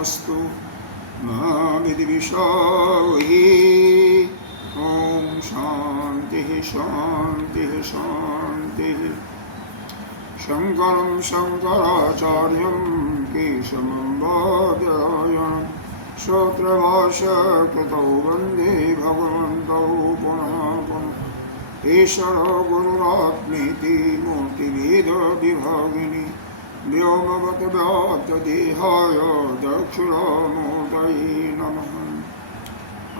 अस्तु मा विद्विषावहि। ओम शांति शांति शांति। शंकरं शंकराचार्यं केशवं बादरायणं सूत्रभाष्यकृतौ वन्दे भगवन्तौ पुनः पुनः। ईश्वरो गुरुरात्मेति मूर्तिभेदविभागिनी व्योमवद्व्याप्तदेहाय दक्षिणामूर्तये नमः।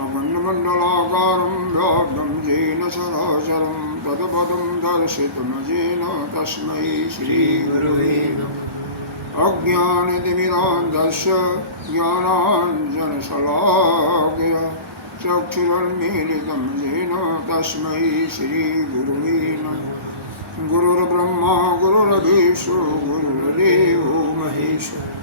अखण्डमण्डलाकारं व्याप्तं येन चराचरं तत्पदं दर्शितुं येन तस्मै श्रीगुरुवे नमः। अज्ञानतिमिरान्धस्य ज्ञानाञ्जनशलाकया चक्षुरुन्मीलितं येन तस्मै श्रीगुरुवे नमः। गुरुर्ब्रह्मा गुरुर्विष्णु गुरुर्देवो महेश्वरः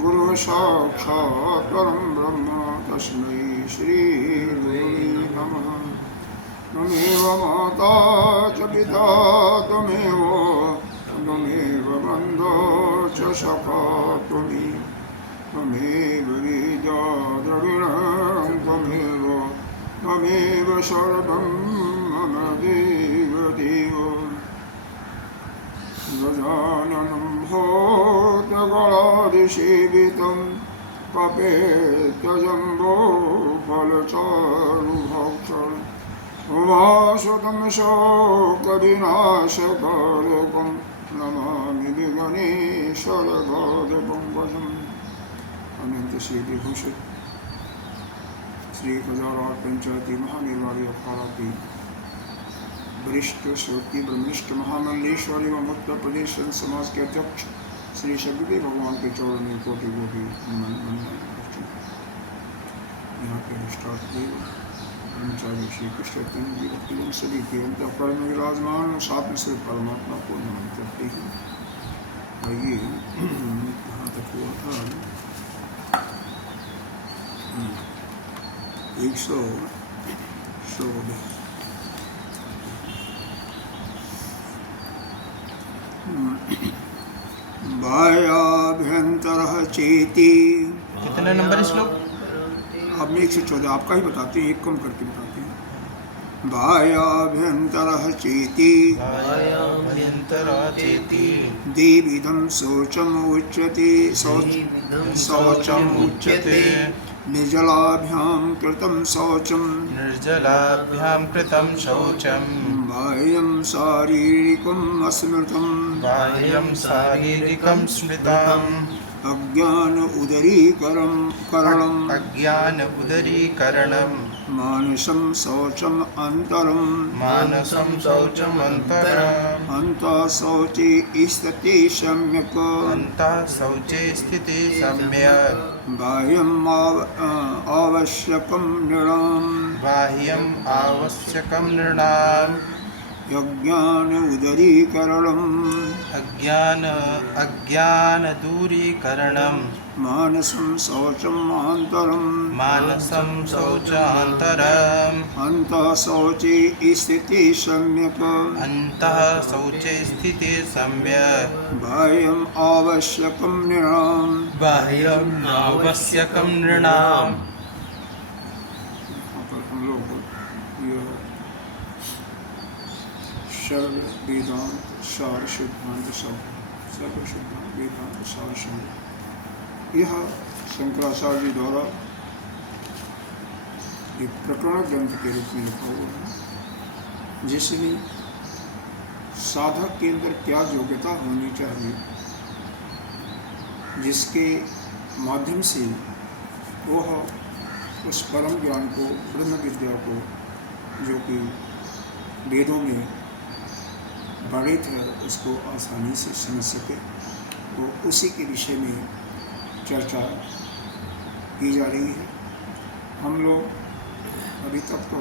गुरुः साक्षात् परं ब्रह्म तस्मै श्रीगुरुवे नमः। त्वमेव माता च पिता त्वमेव बन्धो च सखा त्वमेव विद्या द्रविणं त्वमेव सर्वं मम देव। गजाननं भूतगणाधिसेवितं कपेत्तजम्बोफलचारुभक्षं उमासुतं शोकविनाशकारकं नमामि विघ्नेश्वरपादपङ्कजम्। अनंत श्री विभूषित श्री हजारवाड़ पंचायती महानिर्वाणी अखाड़ा की वरिष्ठ श्रोती ब्रह्मनिष्ठ महामंडलेश्वरी एवं उत्तर प्रदेश संत समाज के अध्यक्ष श्री सदगुरुदेव भगवान के चरणों में कोटि कोटि यहाँ के अधिष्ठात्री ब्रह्मचारी श्री कृष्ण चैतन्य भक्तजन सभी के अंतःकरण में विराजमान साथ में सिर्फ परमात्मा को नमन करते हैं। आइए कहाँ तक हुआ था 116 बाह्याभ्यन्तरः चेति। कितना नंबर श्लोक? अब 114 आपका ही बताते हैं, एक कम करके बताते हैं। बाह्याभ्यन्तरः चेति द्विविधं शौचमुच्यते निर्जलाभ्यां कृतं शौचं बाह्यं शारीरिकं स्मृतम् अज्ञान उदरीकरणं मानसं शौचं अन्तरं अन्तः शौचे स्थिते सम्यक् बाह्यम् आवश्यकं नृणाम् अज्ञान दूरीकरणं मानसं शौचम् अन्तरम् अन्तः शौचे स्थिते सम्यक् बाह्यम् आवश्यकं नृणाम्। सर्व वेदांत सार सिद्धांत सर्व सिद्धांत वेदांत सार संग्रह यह शंकराचार्य जी द्वारा एक प्रकरण ग्रंथ के रूप में लिखा हुआ है, जिसमें साधक के अंदर क्या योग्यता होनी चाहिए, जिसके माध्यम से वह उस परम ज्ञान को, ब्रह्म विद्या को, जो कि वेदों में वर्णित है, उसको आसानी से समझ सके। तो उसी के विषय में चर्चा की जा रही है। हम लोग अभी तक तो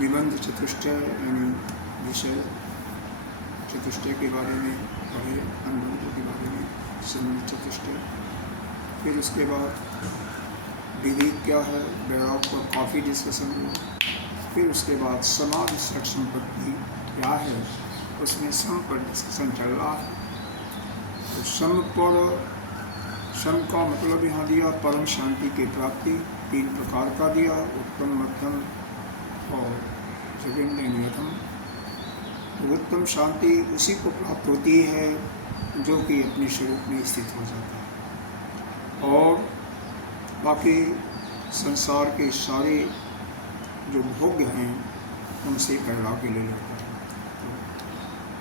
निबंध चतुष्टय यानी विषय चतुष्टय के बारे में पढ़े, अनुबंधों के बारे में संबंध चतुष्टय, फिर उसके बाद विवेक क्या है, वैराग पर काफ़ी डिस्कशन हुआ। फिर उसके बाद समाधि षट संपत्ति क्या है, उसमें सम पर डिस्कशन चल रहा है। तो तो सम पर सम का मतलब यहाँ दिया परम शांति की प्राप्ति 3 प्रकार का दिया, उत्तम, मध्यम और जगन्य नियतम। उत्तम शांति उसी को प्राप्त होती है जो कि अपने स्वरूप में स्थित हो जाता है और बाकी संसार के सारे जो भोग्य हैं उनसे वैराग्य ले लेता है।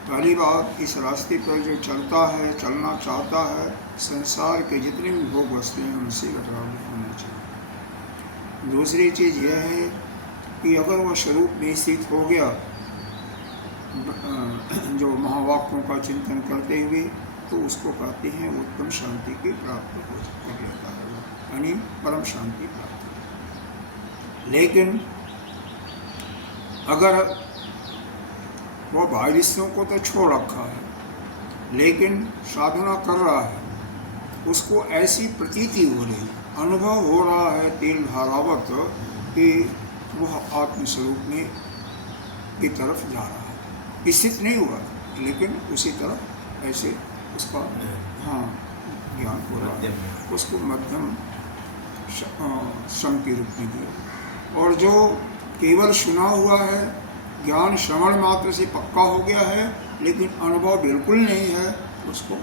पहली बात, इस रास्ते पर जो चलता है, चलना चाहता है, संसार के जितने भी भोग वस्तुएं हैं उनसे वैराग्य होना चाहिए। दूसरी चीज़ यह है कि अगर वह स्वरूप में स्थित हो गया जो महावाक्यों का चिंतन करते हुए, तो उसको कहते हैं उत्तम शांति की प्राप्त कर लेता है, यानी परम शांति प्राप्त। लेकिन अगर वह भाई विष्णु को तो छोड़ रखा है लेकिन साधना कर रहा है, उसको ऐसी प्रतीति हो रही, अनुभव हो रहा है तेल धारावत कि वह आत्मस्वरूप में की तरफ जा रहा है, स्थित नहीं हुआ लेकिन उसी तरफ ऐसे उसका ज्ञान हो रहा है, उसको मध्यम सम के रूप में दिया। और जो केवल सुना हुआ है, ज्ञान श्रवण मात्र से पक्का हो गया है लेकिन अनुभव बिल्कुल नहीं है, उसको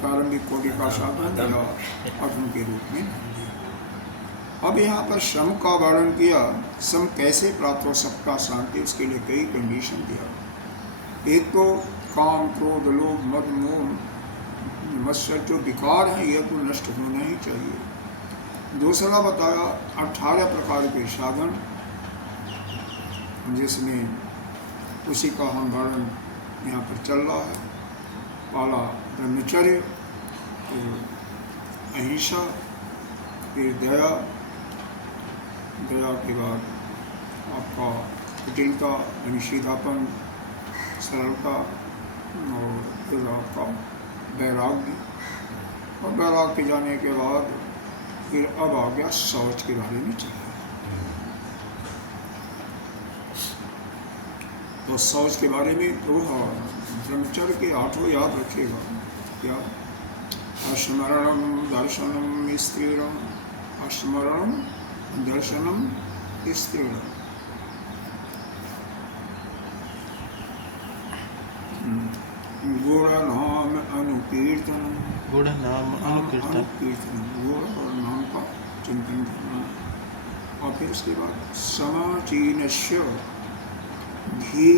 प्रारंभिक कोटि का साधन या अधम के रूप में नहीं दिया। अब यहाँ पर श्रम का वर्णन किया, श्रम कैसे प्राप्त हो सकता शांति, उसके लिए कई कंडीशन दिया। एक तो काम, क्रोध, लोभ, मद, मोह, मत्सर जो विकार हैं यह तो नष्ट होना ही चाहिए। दूसरा बताया 18 प्रकार के साधन, जिसमें उसी का हम वर्णन यहाँ पर चल रहा है। पहला ब्रह्मचर्य, फिर अहिंसा, फिर दया, दया के बाद आपका कुटिलता यानी सीधापन, सरलता, और फिर आपका वैराग्य, और वैराग्य जाने के बाद फिर अब आ गया शौच के बारे में चला। तो शौच के बारे में तो ब्रह्मचर्य के 8 याद रखेगा क्या? स्मरणम दर्शनम स्त्रीणम, स्मरणम दर्शनम स्त्रीणम। गुण नाम अनुकीर्तन, गुण नाम अनुकीर्तन, गुण और नाम का चिंतन करना। और फिर उसके बाद समाचीनस्य घी,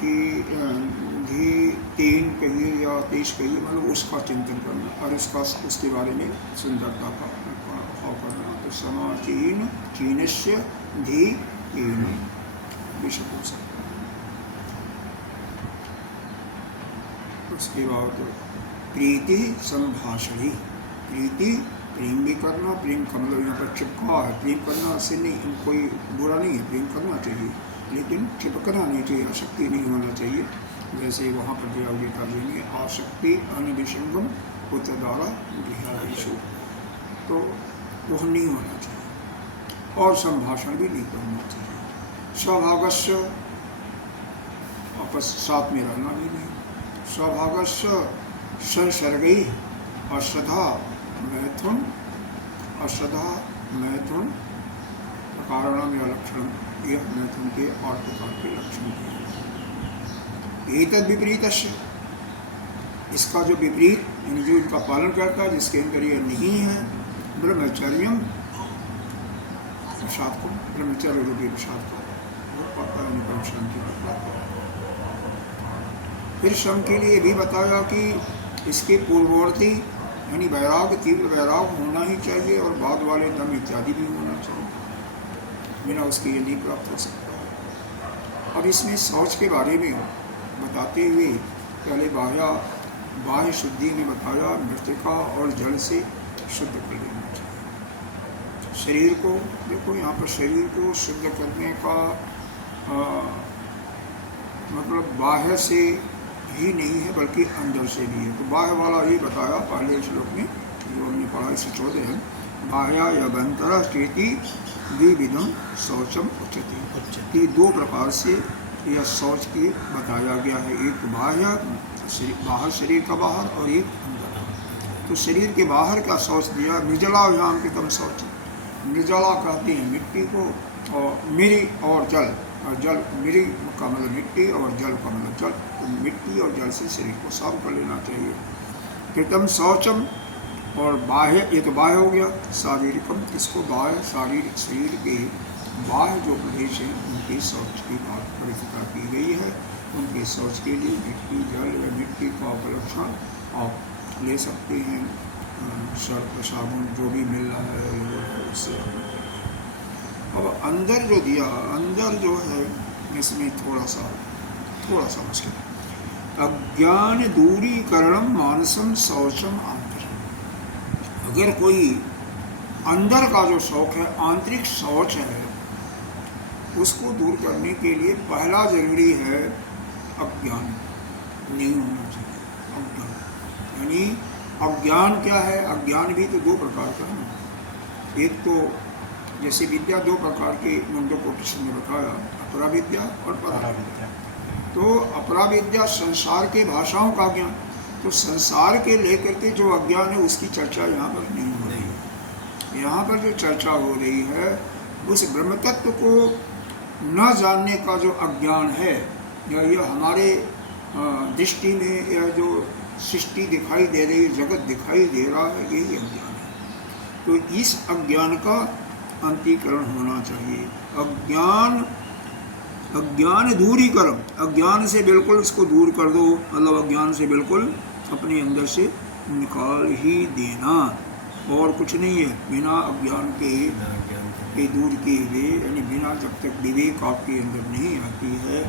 घी 3 कहिए या 23 कहिए, मतलब उसका चिंतन करना और उसके बारे में सुंदरता का भाव करना। तो समाचीन चीनस्य घी 3 विषय हो सकता है। उसके बाद प्रीति संभाषणी, प्रीति प्रेम भी करना, प्रेम का मतलब यहाँ पर चिपका है, प्रेम करना से नहीं, कोई बुरा नहीं है, प्रेम करना चाहिए लेकिन चिपकना नहीं चाहिए, आसक्ति नहीं होना चाहिए। जैसे वहाँ पर दिया गीता जी में आसक्ति अनिविसंगम उत्तरदारा गृहादिषु, तो वह नहीं होना चाहिए। और संभाषण भी नहीं करना चाहिए। स्वभागस्य, आपस साथ में रहना भी नहीं। स्वभागस्य संसर्गी, अश्रद्धा मैथुन, अश्रद्धा मैथुन कारणम या लक्षण, यह मैथुन के 8 प्रकार के लक्षण हैं। एतद् विपरीतस्य, इसका जो विपरीत यानी जो इनका पालन करता है, जिसके अंदर यह नहीं है, ब्रह्मचर्यम, प्रसाद को ब्रह्मचर्य रूपी प्रसाद को पाता है, परम शांति पाता है। फिर श्रम के लिए भी बताया कि इसके पूर्ववर्ती यानी वैराग, तीव्र वैराग होना ही चाहिए और बाद वाले दम इत्यादि भी होना चाहिए, बिना उसके ये नहीं प्राप्त हो सकता। अब इसमें शौच के बारे में बताते हुए पहले बाह्य शुद्धि में बताया, मृतिका और जल से शुद्ध कर लेना चाहिए। शरीर को देखो, यहाँ पर शरीर को शुद्ध करने का मतलब बाह्य से ही नहीं है बल्कि अंदर से भी है। तो बाह्य वाला ही बताया पहले श्लोक में जो हमने पढ़ा, 114 है। बाह्या यभ्यंतर चेति द्विविधम शौचम उच्यते। ये 2 प्रकार से यह शौच के बताया गया है। एक बाह्य बाहर शरीर का बाहर और एक अंदर। तो शरीर के बाहर का शौच दिया, निर्जला व्याम के तम शौच। निर्जला कहती हैं मिट्टी को, और मिरी और जल, और जल मिरी का मतलब मिट्टी और जल का मतलब जल। तो मिट्टी और जल से शरीर को साफ कर लेना चाहिए। कृतम शौचम, और बाह्य, ये तो बाह्य हो गया। शारीरिकम, इसको बाह्य शारीरिक शरीर के बाह्य जो प्रदेश हैं उनके शौच की बात परिचर्चा की गई है। उनके शौच के लिए मिट्टी, जल या मिट्टी का उपलक्षण आप ले सकते हैं। सर्फ, साबुन जो भी मिल रहा है उससे। अब अंदर जो दिया, अंदर जो है इसमें थोड़ा सा मुश्किल। अज्ञान दूरीकरणम मानसम शौचम आंतरिक। अगर कोई अंदर का जो शौच है, आंतरिक शौच है, उसको दूर करने के लिए पहला जरूरी है अज्ञान नहीं होना चाहिए। अज्ञान यानी अज्ञान क्या है? अज्ञान भी तो दो प्रकार का है। एक तो जैसे विद्या दो प्रकार के मुंडो कोटेशन में बताया, अपरा विद्या और परा विद्या। तो अपरा विद्या संसार के भाषाओं का ज्ञान। तो संसार के लेकर के जो अज्ञान है उसकी चर्चा यहाँ पर नहीं हो रही है। यहाँ पर जो चर्चा हो रही है उस ब्रह्म तत्व को न जानने का जो अज्ञान है, या यह हमारे दृष्टि में यह जो सृष्टि दिखाई दे रही, जगत दिखाई दे रहा है, यही अज्ञान है। तो इस अज्ञान का अंतीकरण होना चाहिए। अज्ञान दूरीकरण, अज्ञान से बिल्कुल इसको दूर कर दो, मतलब अज्ञान से बिल्कुल अपने अंदर से निकाल ही देना, और कुछ नहीं है। बिना अज्ञान के दूर किए हुए, यानी बिना जब तक विवेक आपके अंदर नहीं आती है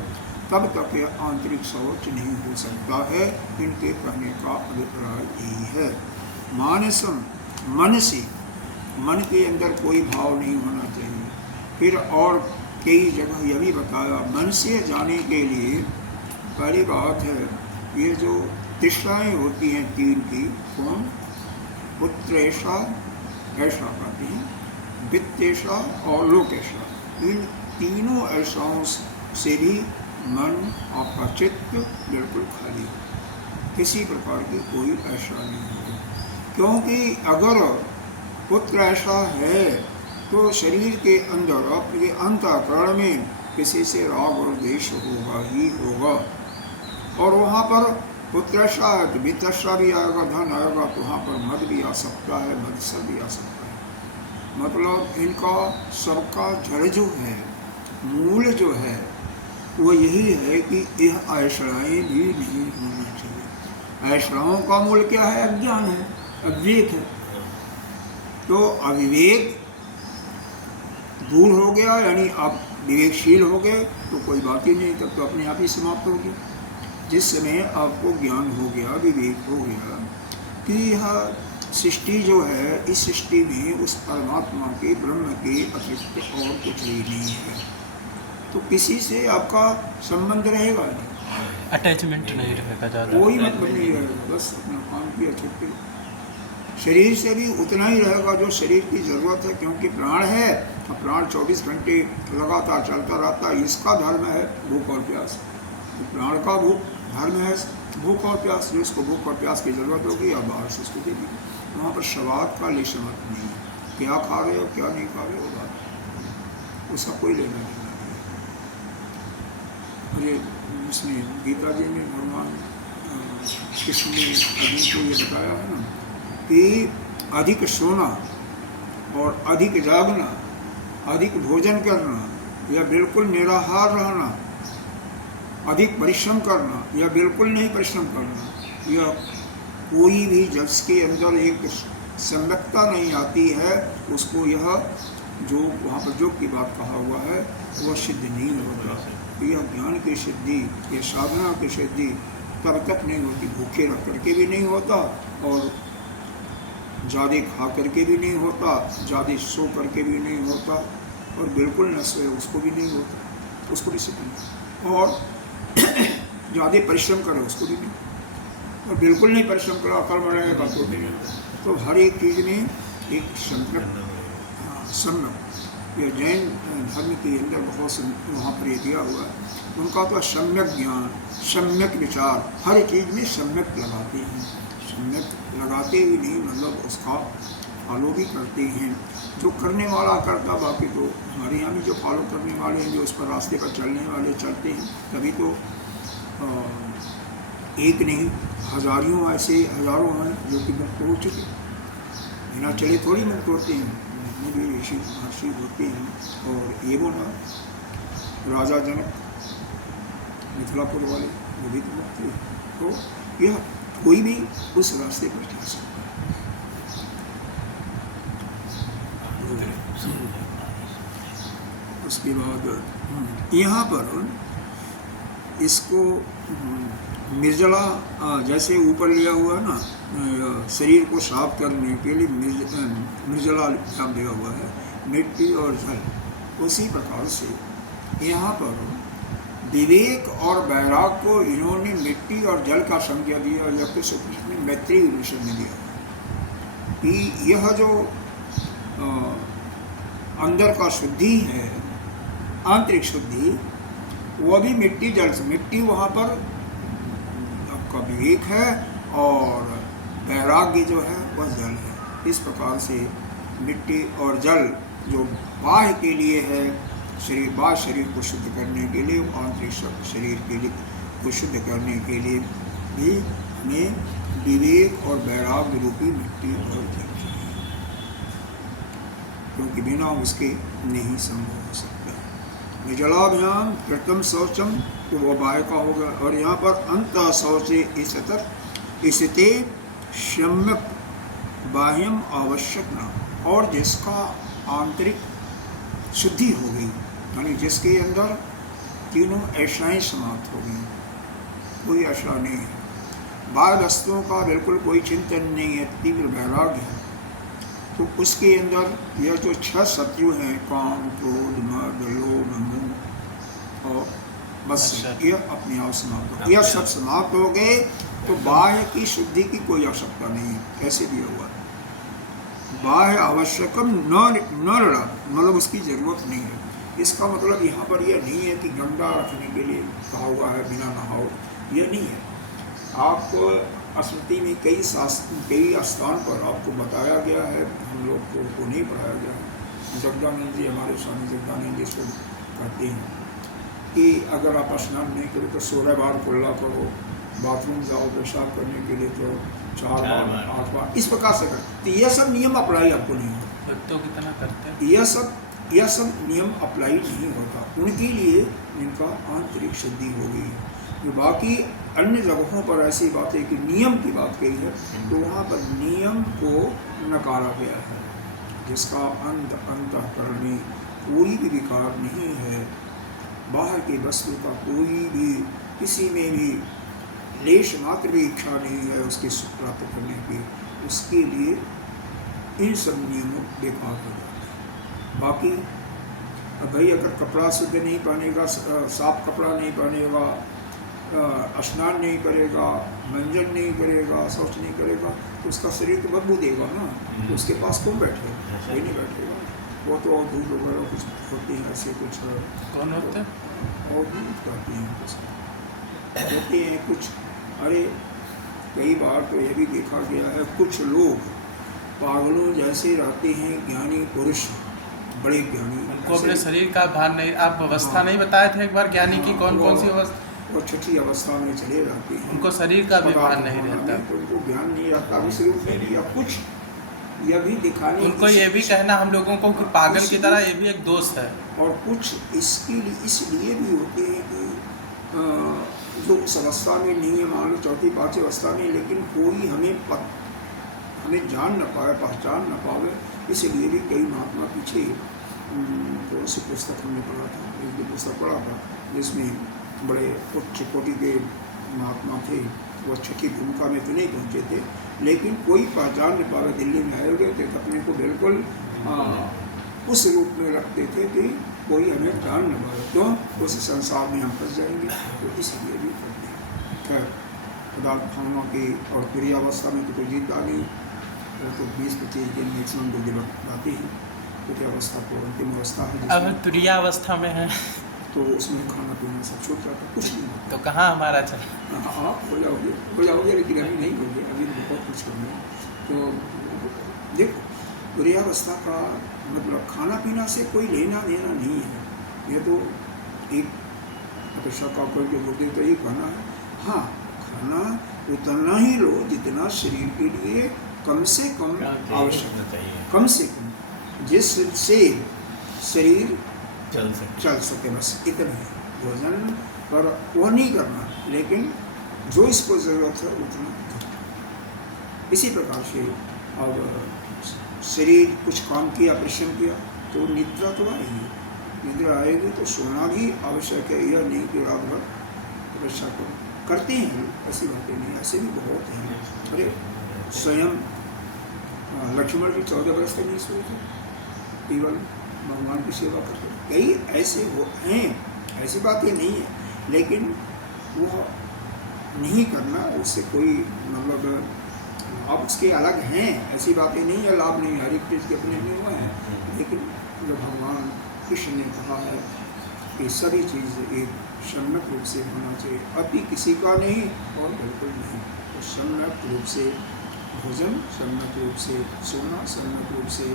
तब तक यह आंतरिक शौच नहीं हो सकता है। इनके कहने का अभिप्राय यही है। मानसम, मन से, मन के अंदर कोई भाव नहीं होना चाहिए। फिर और कई जगह यह भी बताया, मन से जाने के लिए पहली बात है ये जो तृष्णाएँ होती हैं तीन की, कौन? पुत्रेशा, ऐसा कहते हैं, वित्तेशा और लोकेशा। इन तीनों ऐसाओं से भी मन, आपका चित्त बिल्कुल खाली हो, किसी प्रकार की कोई ऐसा नहीं हो। क्योंकि अगर पुत्र ऐसा है तो शरीर के अंदर, आपके अंतःकरण में किसी से राग और द्वेष होगा ही होगा। और वहाँ पर पुत्रशा है तो वित्तशा भी आएगा, धन आएगा, तो वहाँ पर मद भी आ सकता है, मत्सर भी आ सकता है। मतलब इनका सबका जड़ जो है, मूल जो है, वो यही है कि यह ऐश्वर्याएँ भी नहीं होना चाहिए। ऐश्वर्यों का मूल क्या है? अज्ञान है, अविवेक है। तो अविवेक दूर हो गया, यानी आप विवेकशील हो गए तो कोई बात ही नहीं, तब तो अपने आप ही समाप्त हो गया। जिस समय आपको ज्ञान हो गया, विवेक हो गया कि यह सृष्टि जो है, इस सृष्टि में उस परमात्मा के, ब्रह्म के अतिरिक्त और कुछ ही नहीं है, तो किसी से आपका संबंध रहेगा नहीं, अटैचमेंट नहीं रहेगा ज़्यादा, कोई मतलब नहीं रहेगा। बस अपना काम किया, छुट्टी। शरीर से भी उतना ही रहेगा जो शरीर की ज़रूरत है, क्योंकि प्राण है, प्राण 24 घंटे लगातार चलता रहता है। इसका धर्म है भूख और प्यास। तो प्राण का धर्म है भूख और प्यास। जो उसको भूख और प्यास की ज़रूरत होगी या बाहर से उसको दे दी। वहाँ पर स्वाद का लेशमत नहीं है, क्या खा रहे हो क्या नहीं खा रहे हो, बात उसका कोई लेना देना नहीं। अरे इसमें गीता जी में भगवान कृष्ण ने अर्जुन को ये बताया है ना कि अधिक सोना और अधिक जागना, अधिक भोजन करना या बिल्कुल निराहार रहना, अधिक परिश्रम करना या बिल्कुल नहीं परिश्रम करना, या कोई भी जिसके अंदर एक सम्यकता नहीं आती है, उसको यह जो वहाँ पर योग की बात कहा हुआ है वह सिद्ध नहीं होता। यह ज्ञान की सिद्धि, यह साधना की सिद्धि तब तक नहीं होती, भूखे रह करके भी नहीं होता, और ज़्यादा खा करके भी नहीं होता, ज़्यादा सो करके भी नहीं होता, और बिल्कुल न सोए उसको भी नहीं होता, उसको भी सिद्ध नहीं। और ज़्यादा परिश्रम करे उसको भी नहीं, और बिल्कुल नहीं परिश्रम करो, अकर्म रहेगा तो भी नहीं। तो हर एक चीज़ में एक सम्यक, यह जैन धर्म के अंदर बहुत वहाँ पर ये दिया हुआ है उनका तो सम्यक ज्ञान, सम्यक विचार, हर चीज़ में सम्यक लगाते हैं। सम्यक लगाते ही नहीं मतलब उसका फॉलो भी करते हैं। जो करने वाला करता, बाकी तो हमारे यहाँ भी जो फॉलो करने वाले हैं, जो उस पर रास्ते पर चलने वाले चलते हैं। तभी तो एक नहीं हजारों ऐसे हजारों हैं जो कि मुक्त हो चुके, बिना चले थोड़ी मुक्त होते हैं। वो भी ऋषि महर्षि होते हैं। और ये वो ना राजा जनक मिथिलापुर वाले वो भी तो मुक्त थे। तो यह कोई भी उस रास्ते पर जा सकता है। उसके बाद यहाँ पर इसको निर्जला जैसे ऊपर लिया हुआ है ना, शरीर को साफ करने के लिए निर्जला लिया हुआ है, मिट्टी और जल। उसी प्रकार से यहाँ पर विवेक और वैराग को इन्होंने मिट्टी और जल का संज्ञा दिया, जबकि श्री ने मैत्रेयी उपनिषद में दिया कि यह जो अंदर का शुद्धि है, आंतरिक शुद्धि, वह भी मिट्टी जल से। मिट्टी वहाँ पर आपका विवेक है और वैराग्य जो है वह जल है। इस प्रकार से मिट्टी और जल जो बाह्य के लिए है, शरीर बाह्य शरीर को शुद्ध करने के लिए, आंतरिक शरीर के लिए को शुद्ध करने के लिए भी हमें विवेक और वैराग्य रूपी मिट्टी और जल चाहिए, क्योंकि बिना उसके नहीं संभव हो सकता। निर्जलाभ्याम कृतम शौचम तो वह बाह्य का होगा। और यहाँ पर अंत शौचे इसते सम्यक बाह्यम आवश्यक न, और जिसका आंतरिक शुद्धि हो गई, यानी जिसके अंदर तीनों ऐशाएँ समाप्त हो गई, कोई ऐसा नहीं है, बाह्य वस्तुओं का बिल्कुल कोई चिंतन नहीं है, तीव्र वैराग्य है, तो उसके अंदर यह जो 6 शत्रु हैं, काम, क्रोध, मद, लोभ, मोह और बस, यह अपने आप समाप्त हो, यह सब समाप्त हो गए तो बाह्य की शुद्धि की कोई आवश्यकता नहीं है। ऐसे भी हुआ बाह्य आवश्यकम न लड़ा, मतलब उसकी जरूरत नहीं है। इसका मतलब यहाँ पर यह नहीं है कि गंगा रखने के लिए कहा हुआ है बिना नहाओ, यह नहीं है। आपको स्मृति में कई स्थान पर आपको बताया गया है, हम लोग को नहीं पढ़ाया गया है। जगदानंद जी, हमारे स्वामी जगदानंद जी इसको कहते हैं कि अगर आप स्नान नहीं करो तो 16 बार कुल्ला करो, बाथरूम जाओ पेशाब करने के लिए तो 4 बार 8 बार, इस प्रकार से करो। तो यह सब नियम अप्लाई आपको नहीं होता। तो कितना करते हैं? यह सब नियम अप्लाई नहीं होता। उनके लिए इनका आंतरिक शुद्धि हो गई। जो बाकी अन्य जगहों पर ऐसी बात है कि नियम की बात कही है, तो वहाँ पर नियम को नकारा गया है। जिसका अंतःकरण में कोई भी विकार नहीं है, बाहर की वस्तु का कोई भी किसी में भी लेश मात्र भी इच्छा नहीं है उसके सुख प्राप्त करने की, उसके लिए इन सब नियमों बेकार हो जाते हैं। बाकी भाई अगर कपड़ा शुद्ध नहीं पहनेगा, साफ कपड़ा नहीं पहनेगा, स्नान नहीं करेगा, मंजन नहीं करेगा, शौच नहीं करेगा, तो उसका शरीर तो बदबू देगा ना, तो उसके पास कौन बैठेगा? कोई नहीं बैठेगा। वो तो और दूध वगैरह कुछ होते हैं, ऐसे कुछ कौन होते हैं? और दूध करते हैं कुछ होते हैं कुछ। अरे कई बार तो यह भी देखा गया है, कुछ लोग पागलों जैसे रहते हैं, ज्ञानी पुरुष, बड़े ज्ञानी, उनको अपने शरीर का भान नहीं। आप अवस्था नहीं बताए थे एक बार ज्ञानी की कौन कौन सी अवस्था? और छठी अवस्था में चले जाते हैं, उनको शरीर का भी भान नहीं रहता, तो उनको ज्ञान नहीं रहता उस रूप में भी। या कुछ यह भी दिखाने, उनको ये भी कहना हम लोगों को कि पागल की तरह, ये भी एक दोष है। और कुछ इसके लिए इसलिए भी होते हैं कि जो उस अवस्था में नहीं है, मान लो 4ठी-5ठी अवस्था में, लेकिन कोई हमें जान न पाए, पहचान न पावे, इसलिए भी कई महात्मा पीछे कौन सी पुस्तक हमने पढ़ा था, एक पुस्तक पढ़ा था जिसमें बड़े उच्च कोटि के महात्मा थे, वह छठी भूमिका में तो नहीं पहुँचे थे, लेकिन कोई पहचान नहीं पावे, दिल्ली में आए हुए थे, अपने को बिल्कुल उस रूप में रखते थे कि कोई हमें जान न पाए, क्यों? उस संसार में हम फंस जाएंगे, तो इसलिए भी करते हैं। खैर पदार्थ भावना की और तुरीयावस्था में तो कोई जीत आ गई, तो 20-25 दिन मैक्सिमम 2 दिन आती है। तुरीयावस्था तो अंतिम अवस्था है। अब तुरीयावस्था में है तो उसमें खाना पीना सब छूट जाता, कुछ नहीं होता। तो कहाँ हमारा चला? हाँ, आप हो जाओगे लेकिन अभी नहीं होगे, अभी तो बहुत कुछ करना है। तो देखो, तुरीयावस्था का मतलब खाना पीना से कोई लेना देना नहीं है। ये तो एक अपेक्षा का करके बोलते तो ये खाना है। हाँ, खाना उतना ही लो जितना शरीर के लिए कम से कम आवश्यक है, कम से कम, जिससे शरीर चल सके, बस इतना ही। भोजन पर वो नहीं करना, लेकिन जो इसको ज़रूरत है उतना करना। इसी प्रकार से अब शरीर कुछ काम किया, परिश्रम किया, तो निद्रा तो आएगी। निद्रा आएगी तो सोना भी आवश्यक है। यह नहीं कि रात भर तपस्या करते हैं, ऐसी बातें नहीं, ऐसे भी बहुत हैं। अरे स्वयं लक्ष्मण जी 14 वर्ष तक नहीं सोए थे, केवल भगवान की सेवा करते। कई ऐसे वो हैं, ऐसी बातें नहीं है, लेकिन वो नहीं करना उससे कोई मतलब लाभ उसके अलग हैं, ऐसी बातें नहीं है। लाभ नहीं, हर एक चीज़ के अपने नहीं हुआ है, लेकिन जो भगवान कृष्ण ने कहा है कि सभी चीज़ एक सम्यक रूप से होना चाहिए, अति किसी का नहीं और बिल्कुल नहीं। तो सम्यक रूप से भोजन, सम्यक रूप से सोना, सम्यक रूप से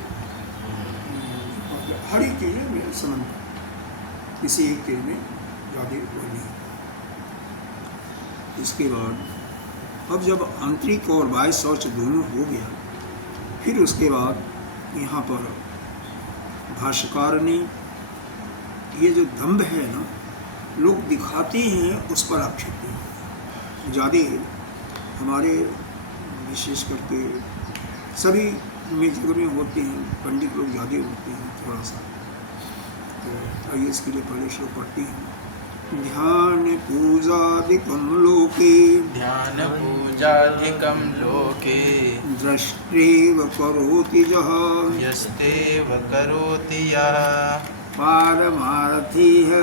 हर एक चीज़ में समन्वय, किसी एक चीज़ में ज़्यादा वो नहीं। इसके बाद अब जब आंतरिक और बाह्य शौच दोनों हो गया, फिर उसके बाद यहाँ पर भाष्यकार ने ये जो दंभ है ना, लोग दिखाते हैं उस पर आक्षेप हैं। ज़्यादा हमारे विशेष करके सभी जगह में होते हैं, पंडित लोग ज़्यादा होते हैं थोड़ा सा। तो आइए इसके लिए पहले श्लोक पढ़ते हैं। ध्यान पूजादिकं लोके, ध्यान पूजाधिकं लोके, दृष्टेव करोति यः, यस्तेव करोति यः, पारमार्थी है।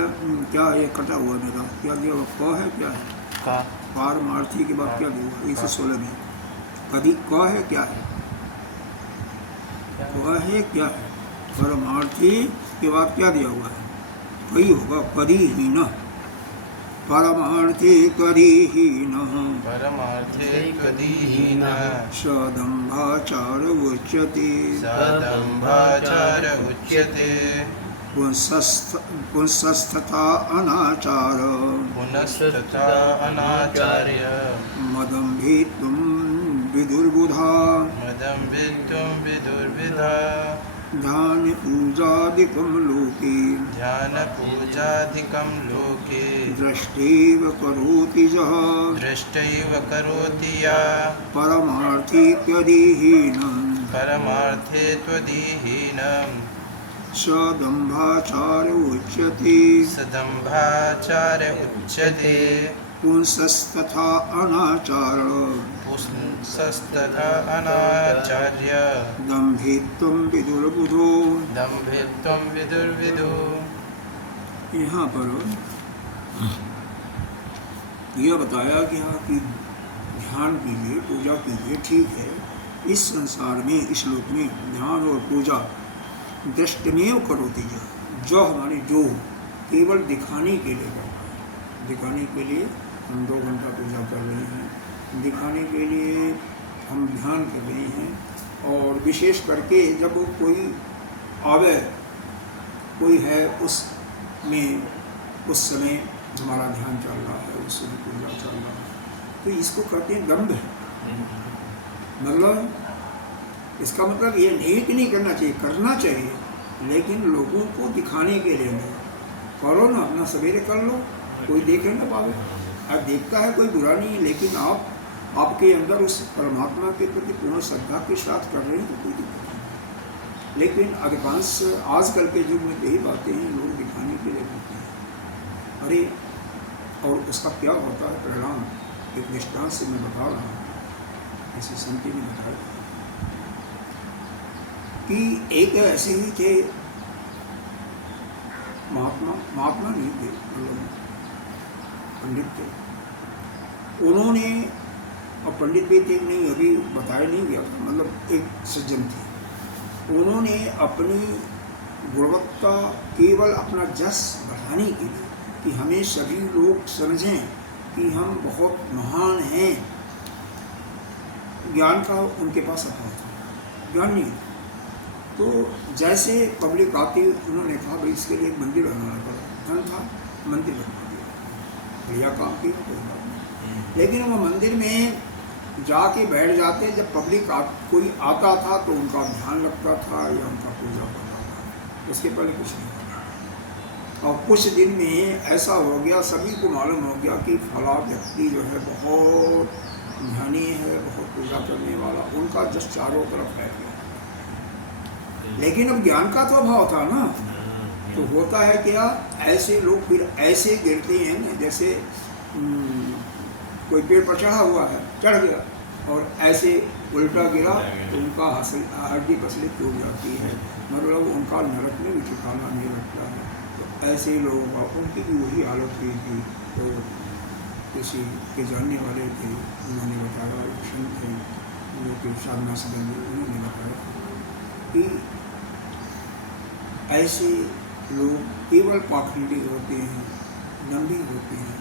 क्या ये कटा हुआ मेरा, क्या दिया हुआ? क है, क्या है? का पारमार्थी के बाद क्या दिया? 116 में कभी क है, क्या है? क है, क्या है? परमार्थी के बाद क्या दिया हुआ है? वही होगा, करी ही न। परमार्थी करी ही न, परमार्थे कदीहीन, सदम्भाचार उच्यते, सदम्भाचार उच्यते, पुंसस्तथा अनाचार, पुनस्तथा अनाचार्य, मदम्भित्वं विदुर्बुधा, मदम्भित्वं विदुर्विधा, ध्यान पूजादिकं लोके, ध्यान पूजाधिकं लोके, दृष्टेव करोति यः, दृष्टैव करोति यः, परमार्थीत्यदीहीनं, परमार्थे त्वदीहीनं, सदम्भाचार उच्यते, सदम्भाचार उच्यते, पुंसस्तथा अनाचार, पुंसस्तथा अनाचार्य, दम्भित्वं विदुर्बुधो। दम्भित्वं विदुर्विदु। यहाँ पर यह बताया गया कि ध्यान कीजिए, पूजा कीजिए, ठीक है। इस संसार में, इस लोक में ध्यान और पूजा दृष्टमेव करोति यः, जो हमारी जो केवल दिखाने के लिए करना है। दिखाने के लिए हम 2 घंटा पूजा कर रहे हैं, दिखाने के लिए हम ध्यान कर रहे हैं। और विशेष करके जब कोई आवे, कोई है, उसमें उस समय हमारा ध्यान चल रहा है, उस समय पूजा चल रहा है, तो इसको कहते हैं दंभ है। मतलब इसका मतलब ये नहीं कि नहीं करना चाहिए, करना चाहिए, लेकिन लोगों को दिखाने के लिए नहीं। करो ना, अपना सवेरे कर लो, कोई देखे ना पावे। अब देखता है कोई बुरा नहीं है, लेकिन आपके अंदर उस परमात्मा के प्रति पूर्ण श्रद्धा के साथ कर रहे हैं तो कोई दिक्कत नहीं। लेकिन अधिकांश आजकल के युग में यही बातें हैं, लोग दिखाने के लिए करते हैं। अरे, और उसका क्या होता है परिणाम, एक दृष्टांत से मैं बता रहा हूँ। ऐसे संत ने बताया कि एक ऐसे ही थे महात्मा नहीं थे, मतलब पंडित थे। उन्होंने, और पंडित भी थे नहीं, अभी बताया नहीं गया था, मतलब एक सज्जन थे। उन्होंने अपनी गुणवत्ता केवल अपना जस बढ़ाने के लिए, कि हमें सभी लोग समझें कि हम बहुत महान हैं, ज्ञान का उनके पास अभाव था, ज्ञान नहीं था। तो जैसे पब्लिक आती, उन्होंने कहा भाई इसके लिए एक मंदिर बनाना पड़ा, धन था, मंदिर बना दिया, बढ़िया काम किया, कोई बात नहीं। लेकिन वो मंदिर में जाके बैठ जाते, जब पब्लिक कोई आता था तो उनका ध्यान लगता था या उनका पूजा होता था, उसके पहले कुछ नहीं होता। और कुछ दिन में ऐसा हो गया, सभी को मालूम हो गया कि फला व्यक्ति जो है बहुत ध्यानी है, बहुत पूजा करने वाला, उनका जस्ट चारों तरफ फैल गया। लेकिन अब ज्ञान का तो अभाव था ना, तो होता है क्या, ऐसे लोग फिर ऐसे गिरते हैं जैसे कोई पेड़ पर चढ़ा हुआ है, चढ़ गया और ऐसे उल्टा गिरा तो उनका हड्डी पसली टूट जाती है, मतलब उनका नरक में भी ठिकाना नहीं लगता है। तो ऐसे लोगों का, उनकी भी वही हालत हुई थी। तो किसी के जानने वाले थे, उन्होंने बताया, संत थे जो कि साधना संबंधी, उन्होंने बताया कि ऐसे लोग केवल पाखंडी होते हैं, नंदी होते हैं,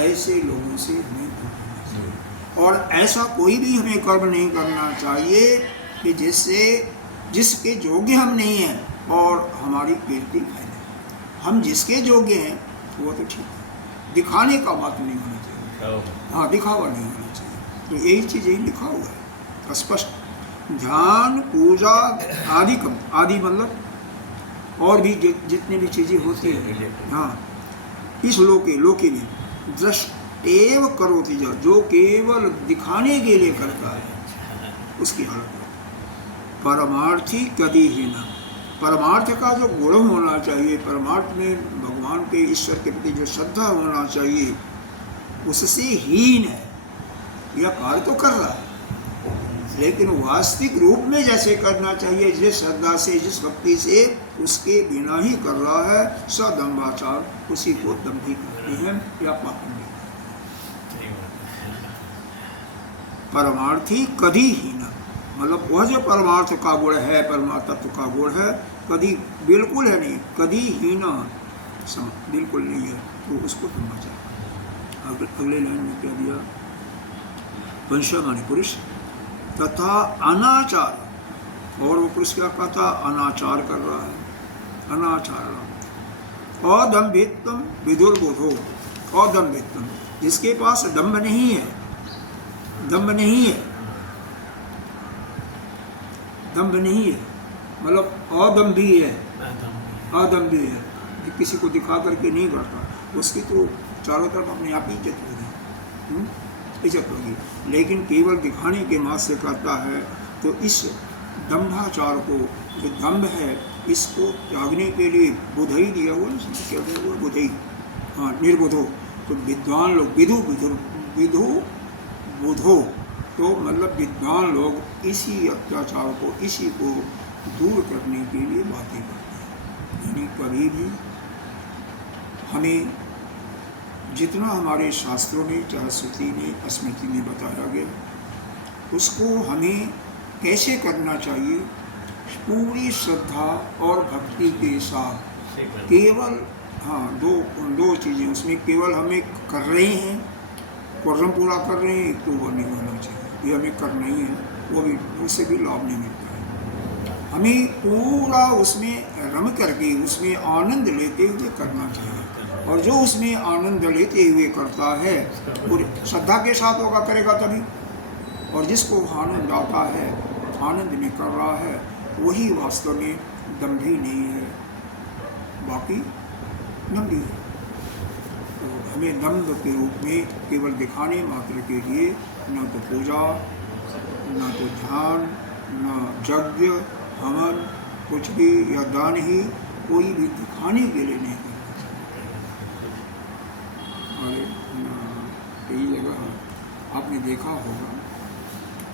ऐसे लोगों से हमें दूर रहना चाहिए। और ऐसा कोई भी हमें कर्म नहीं करना चाहिए कि जिसके योग्य हम नहीं हैं और हमारी कीर्ति फैले। हम जिसके योग्य हैं वो तो ठीक है, दिखाने का बात नहीं होना चाहिए, हाँ दिखावा नहीं होना चाहिए। तो यही चीज़ यही लिखा हुआ है स्पष्ट। ध्यान, पूजा आदि कम, आदि मतलब और भी जितनी भी चीज़ें होती हैं, हाँ, इस लोके में दृष्टेव करोति, जो केवल दिखाने के लिए करता है, उसकी हालत है। परमार्थी कभी ही ना, परमार्थ का जो गुण होना चाहिए, परमार्थ में भगवान के, ईश्वर के प्रति जो श्रद्धा होना चाहिए, उससे हीन है। यह कार्य तो कर रहा है, लेकिन वास्तविक रूप में जैसे करना चाहिए, जिस श्रद्धा से, जिस भक्ति से, उसके बिना ही कर रहा है, सदम्भाचार, उसी को दम्भी कहते हैं या पाखंडी। परमार्थी कभी ही ना, मतलब वह जो परमार्थ का गुण है, परमात्म तत्व का गुण है, कभी बिल्कुल है नहीं, कभी ही ना, बिल्कुल नहीं है, तो उसको दम्भाचार। अगले लाइन में क्या दिया, वंशमानी पुरुष तथा अनाचार, और वो पुरुष क्या कहता, अनाचार कर रहा है, अनाचार। अदम्भित्वम विदुर्बोधो, अदम्भित्वम, जिसके पास दम्भ नहीं है, दम्भ नहीं है, दम्भ नहीं है, मतलब अदम्भी है, अदम्भी है, कि किसी को दिखा करके नहीं करता, उसकी तो चारों तरफ अपने आप ही इज्जत होगी, इज्जत होगी। लेकिन केवल दिखाने के मात्र से करता है, तो इस दम्भाचार को, जो दम्भ है, इसको त्यागने के लिए बुधई दिया हुआ, क्या दिया हुआ, बुधई, हाँ, निर्बुधो। तो विद्वान लोग, विधु बुधो, तो मतलब विद्वान लोग इसी अत्याचार को, इसी को दूर करने के लिए बातें करते हैं। यानी कभी भी हमें जितना हमारे शास्त्रों में, चाहे श्रुति में, स्मृति में बताया गया, उसको हमें कैसे करना चाहिए, पूरी श्रद्धा और भक्ति के साथ। केवल हाँ, दो चीज़ें उसमें, केवल हमें कर रहे हैं, कर्म पूरा कर रहे हैं, तो वो नहीं होना चाहिए, ये हमें करना ही है, वो भी, उससे भी लाभ नहीं मिलता है। हमें पूरा उसमें रम करके, उसमें आनंद लेते हुए करना चाहिए, और जो उसमें आनंद लेते हुए करता है, पूरी श्रद्धा के साथ होगा, करेगा तभी, और जिसको आनंद आता है, आनंद में कर रहा है, वही वास्तव में दम्भी नहीं है, बाकी दम्भी है। तो हमें दम्भ के रूप में केवल दिखाने मात्र के लिए न तो पूजा, न तो ध्यान, न यज्ञ, हवन, कुछ भी, या दान ही, कोई भी दिखाने के लिए नहीं करना चाहिए। और कई जगह आपने देखा होगा,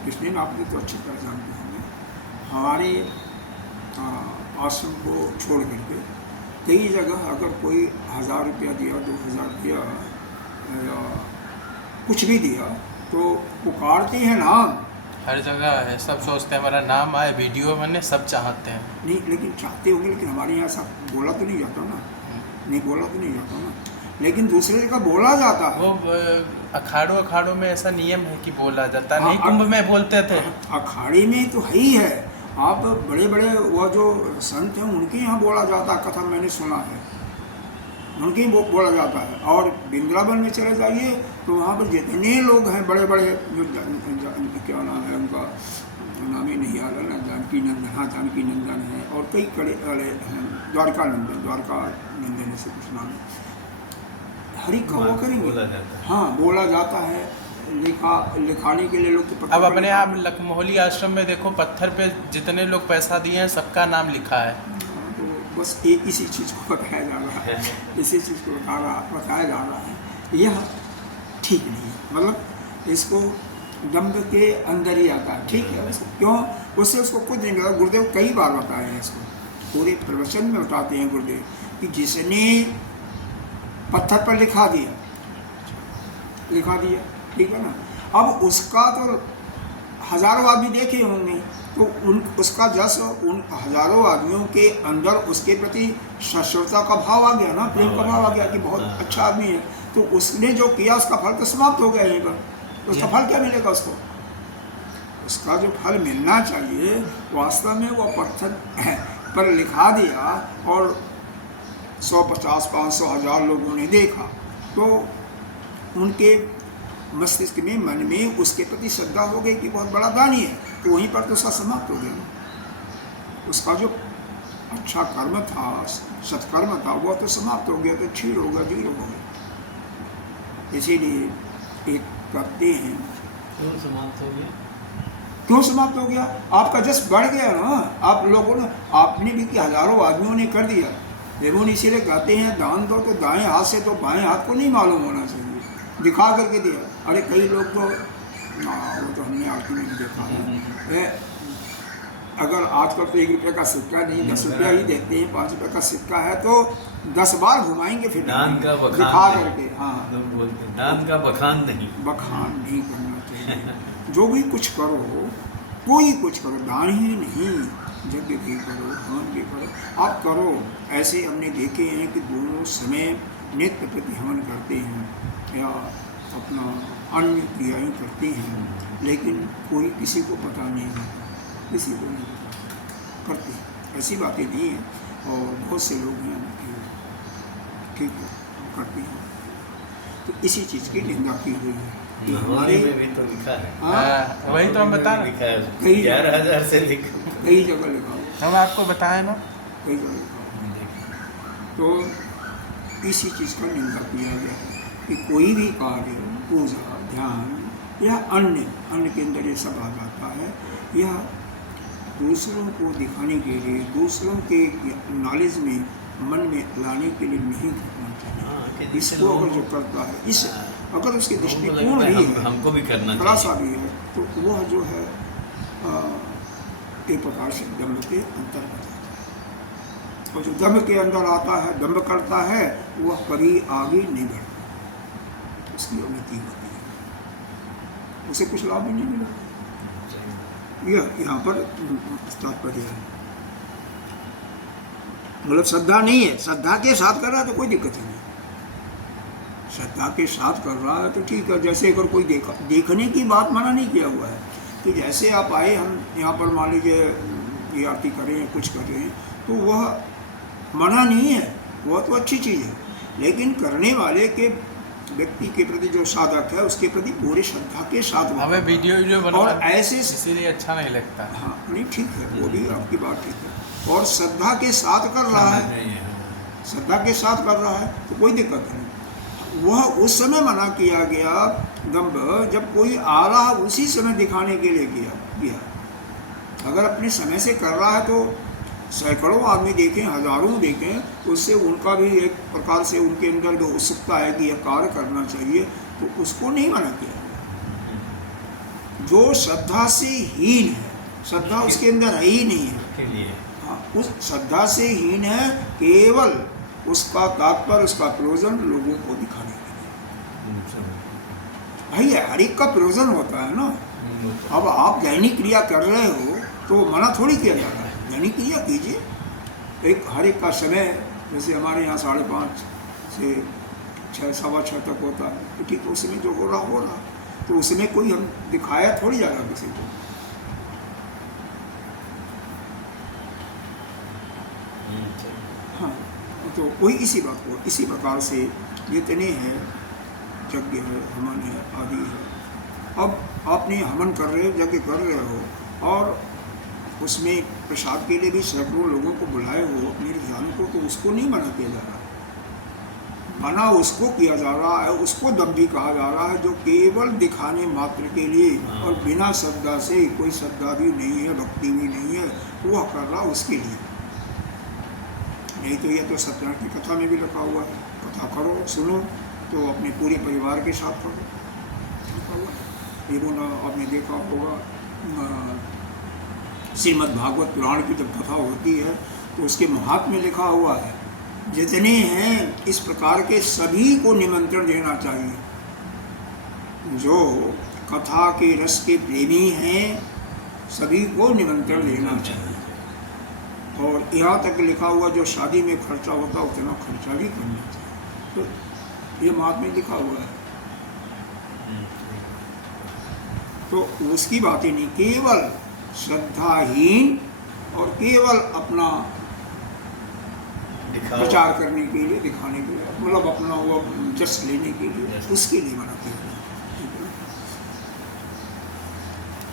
इसलिए आपने तो अच्छी तरह जानते होंगे, हमारे आश्रम को छोड़ करके कई जगह अगर कोई 1000 रुपया दिया, 2000 दिया, या कुछ भी दिया, तो पुकारते हैं नाम, हर जगह है, सब सोचते हैं हमारा नाम आए, वीडियो बने, सब चाहते हैं। नहीं, लेकिन चाहते होंगे, लेकिन हमारे यहाँ ऐसा बोला तो नहीं जाता ना, नहीं बोला तो नहीं जाता ना, लेकिन दूसरे जगह बोला जाता है। वो अखाड़ों में ऐसा नियम है कि बोला जाता है। हाँ, नहीं, कुंभ में बोलते थे। अखाड़े में तो है ही है। आप बड़े बड़े वो जो संत हैं उनके यहाँ बोला जाता है, कथा मैंने सुना है, उनके ही बोला जाता है। और वृंदावन में चले जाइए तो वहाँ पर जितने लोग हैं बड़े बड़े, जो क्या नाम है उनका, नाम ही नहीं आ रहा ना, जानकी नंदन, हाँ जानकी नंदन है, और कई कड़े अड़े हैं, द्वारका नंदन से कुछ नाम है, हरि का वो करेंगे। हाँ, बोला जाता है, लिखाने के लिए लोग तो अब अपने आप लखमोहली आश्रम में देखो, पत्थर पे जितने लोग पैसा दिए हैं सबका नाम लिखा है। तो बस इसी चीज़ को बताया जा रहा है, इसी चीज़ को बताया जा रहा है। यह ठीक नहीं है, मतलब इसको दम्भ के अंदर ही आता है, ठीक है। उसको क्यों, उससे उसको कुछ नहीं मिला। गुरुदेव कई बार बताए हैं इसको, पूरे प्रवचन में बताते हैं गुरुदेव कि जिसने पत्थर पर लिखा दिया, ठीक है ना। अब उसका तो हजारों आदमी देखे होंगे, तो उसका जस उन हजारों आदमियों के अंदर उसके प्रति सश्रद्धता का भाव आ गया ना, प्रेम का भाव आ गया कि बहुत अच्छा आदमी है, तो उसने जो किया उसका फल तो समाप्त हो गया यहीं पर। तो उसका फल क्या मिलेगा उसको? उसका जो फल मिलना चाहिए, वास्तव में वो पत्थर पर लिखा दिया और 100, 50, 500, 1000 लोगों ने देखा, तो उनके मस्तिष्क में, मन में उसके प्रति श्रद्धा हो गई कि बहुत बड़ा दानी है, तो वहीं पर तो उसका समाप्त हो गया। उसका जो अच्छा कर्म था, सत्कर्म था, वो तो समाप्त हो गया, तो क्षीण हो गया, जीरो हो गया। इसीलिए एक करते हैं, क्यों समाप्त हो गया? क्यों समाप्त हो गया? आपका जस बढ़ गया ना, आप लोगों ने, आपने भी कि हजारों आदमियों ने कर दिया। देवों इसीलिए कहते हैं दान दो तो दाएं हाथ से, तो बाएं हाथ को नहीं मालूम होना चाहिए, दिखा करके दिया। अरे कई लोग तो ना, वो तो हमने आरती में देखा है, अगर आजकल तो 1 रुपये का सिक्का नहीं, 10 रुपया ही देते हैं, 5 रुपये का सिक्का है तो 10 बार घुमाएंगे, फिर दान का दिखा करके। हाँ, दान का बखान नहीं करना चाहिए। जो भी कुछ करो, कोई कुछ करो, दान ही नहीं, यज्ञ भी करो, हवन भी करो, आप करो। ऐसे हमने देखे हैं कि दोनों समय नित्य प्रति हवन करते हैं या अपना अन्य क्रियाएँ करते हैं, लेकिन कोई किसी को पता नहीं है, किसी को नहीं पता, करते हैं। ऐसी बातें नहीं हैं, और बहुत से लोग हैं ठीक है करते हैं। तो इसी चीज़ की निंदा की हुई है कि हमारे में भी तो लिखा है। हाँ, वही तो हम बता रहे लिखा है, कई 11,000 से लिखा, कई जगह लिखा हुआ, हम आपको बताए ना। कई जगह लिखा हुआ। तो इसी चीज़ का निंदा किया गया है कि कोई भी कार्य, पूजा, ध्यान या अन्य के अंदर ये सब आ जाता है, यह दूसरों को दिखाने के लिए, दूसरों के नॉलेज में, मन में लाने के लिए नहीं करना चाहिए। इसको अगर जो करता है, इस अगर उसके दृष्टिकोण भी है, हमको भी करना थोड़ा सा भी है, तो वह जो है एक प्रकार से दम्भ के अंतर्गत आता है। और जो दम्भ के अंदर आता है, दम्भ करता है, वह कभी आगे नहीं बढ़ता, उसकी उन्नति होती है, उसे कुछ लाभ भी नहीं मिला। यह यहाँ पर तात्पर्य है। मतलब श्रद्धा नहीं है, श्रद्धा के साथ कर रहा है तो कोई दिक्कत नहीं, श्रद्धा के साथ कर रहा है तो ठीक है। जैसे अगर कोई देखने की बात मना नहीं किया हुआ है कि जैसे आप आए, हम यहाँ पर मान लीजिए ये आरती करें, कुछ करें, तो वह मना नहीं है, वह तो अच्छी चीज़ है, लेकिन करने वाले के व्यक्ति के प्रति जो साधक है, उसके प्रति पूरी श्रद्धा के साथ हमें वीडियो बना, और ऐसे इसीलिए अच्छा नहीं लगता। हाँ, नहीं ठीक है, वो भी आपकी बात ठीक है, और श्रद्धा के साथ कर रहा है, श्रद्धा के साथ कर रहा है तो कोई दिक्कत नहीं। वह उस समय मना किया गया दम्भ, जब कोई आ रहा, उसी समय दिखाने के लिए किया। अगर अपने समय से कर रहा है तो सैकड़ों आदमी देखें, हजारों देखें, उससे उनका भी एक प्रकार से उनके अंदर जो उत्सुकता है कि यह कार्य करना चाहिए, तो उसको नहीं मना किया। जो श्रद्धा से हीन है, श्रद्धा उसके अंदर है ही नहीं है, हाँ, उस श्रद्धा से हीन है, केवल उसका तात्पर्य, उसका प्रयोजन लोगों को दिखाने के लिए। भाई हर एक का प्रयोजन होता है ना, अब आप दैनिक क्रिया कर रहे हो तो मना थोड़ी किया जा रहा है, दैनिक क्रिया कीजिए। हर एक का समय, जैसे हमारे यहाँ 5:30 से 6, 6:15 तक होता है, तो ठीक उसमें जो हो रहा, तो उसमें कोई हम दिखाया थोड़ी जा रहा किसी को। हाँ, तो कोई इसी बात को इसी प्रकार से जितने हैं यज्ञ है, हवन है, आदि है। अब आपने हवन कर रहे हो, यज्ञ कर रहे हो, और उसमें प्रसाद के लिए भी सैकड़ों लोगों को बुलाए हो मेरे ध्यान को, तो उसको नहीं मना किया जा रहा है। मना उसको किया जा रहा है, उसको दम्भी कहा जा रहा है जो केवल दिखाने मात्र के लिए और बिना श्रद्धा से, कोई श्रद्धा भी नहीं है, भक्ति भी नहीं है, वह कर रहा उसके लिए। नहीं तो ये तो सत्यनारायण की कथा में भी लिखा हुआ है, कथा करो, सुनो तो अपने पूरे परिवार के साथ करो, लिखा हुआ है। ये बोला आपने देखा होगा श्रीमद् भागवत पुराण की जब कथा होती है तो उसके महात्म्य में लिखा हुआ है, जितने हैं इस प्रकार के सभी को निमंत्रण देना चाहिए। जो कथा के रस के प्रेमी हैं सभी को निमंत्रण देना चाहिए। और यहाँ तक लिखा हुआ जो शादी में खर्चा होता उतना खर्चा भी करना चाहिए। तो ये महात्म्य लिखा हुआ है। तो उसकी बातें नहीं, केवल श्रद्धाहीन और केवल अपना प्रचार करने के लिए, दिखाने के लिए, मतलब अपना वो जस लेने के लिए, उसके लिए मनाते हैं।